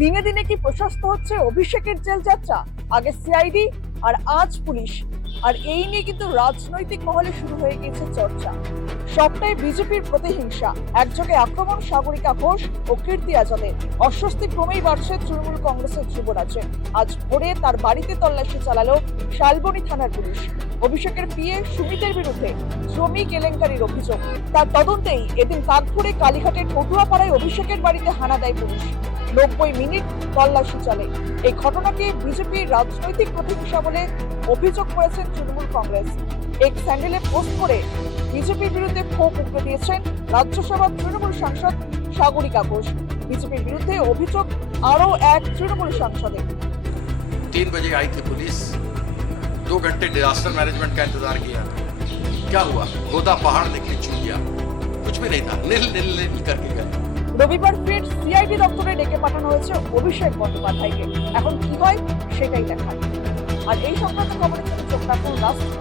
দিনে দিনে কি প্রশস্ত হচ্ছে অভিষেকের জেল যাত্রা? আগে সিআইডি আর আজ পুলিশ, আর এই নিয়ে কিন্তু রাজনৈতিক মহলে শুরু হয়ে গিয়েছে চর্চা। সবটাই বিজেপির প্রতিহিংসা, একযোগে আক্রমণ সাগরিকা ঘোষ ও কীর্তি আজাদের। অস্বস্তি ক্রমেই বাড়ছে তৃণমূল কংগ্রেসের যুবরাজ্যে। আজ ভোরে তার বাড়িতে তল্লাশি চালালো শালবনী থানার পুলিশ। অভিষেকের পিএ সুমিতের বিরুদ্ধে জমি কেলেঙ্কারির অভিযোগ। তার তদন্তেই এদিন কাকভোরে কালীঘাটের পটুয়াপাড়ায় অভিষেকের বাড়িতে হানা দেয় পুলিশ। 90 মিনিট তল্লাশি চলে। এই ঘটনাকে বিজেপির রাজনৈতিক প্রতিহিংসা বলে অভিযোগ করেছেন তৃণমূল কংগ্রেস। এক স্যান্ডেলে পোস্ট করে বিজেপির বিরুদ্ধে ক্ষোভ উগরে দিয়েছেন রাজ্যসভার তৃণমূল সাংসদ সাগরিকা ঘোষ। বিজেপির বিরুদ্ধে অভিযোগ আরও এক তৃণমূল সাংসদের। 3 बजे आई थी पुलिस, 2 घंटे डिजास्टर मैनेजमेंट का इंतजार किया। क्या हुआ? गोदा पहाड़ निकली चूड़िया, कुछ भी नहीं था, नील नील नील करके गए। রবিবার ফের সিআইডি দপ্তরে ডেকে পাঠানো হয়েছে অভিষেক বন্দ্যোপাধ্যায়কে। এখন কি হয় সেটাই দেখার। আর এই সংক্রান্ত খবরের জন্য চোখ রাখুন রাষ্ট্র।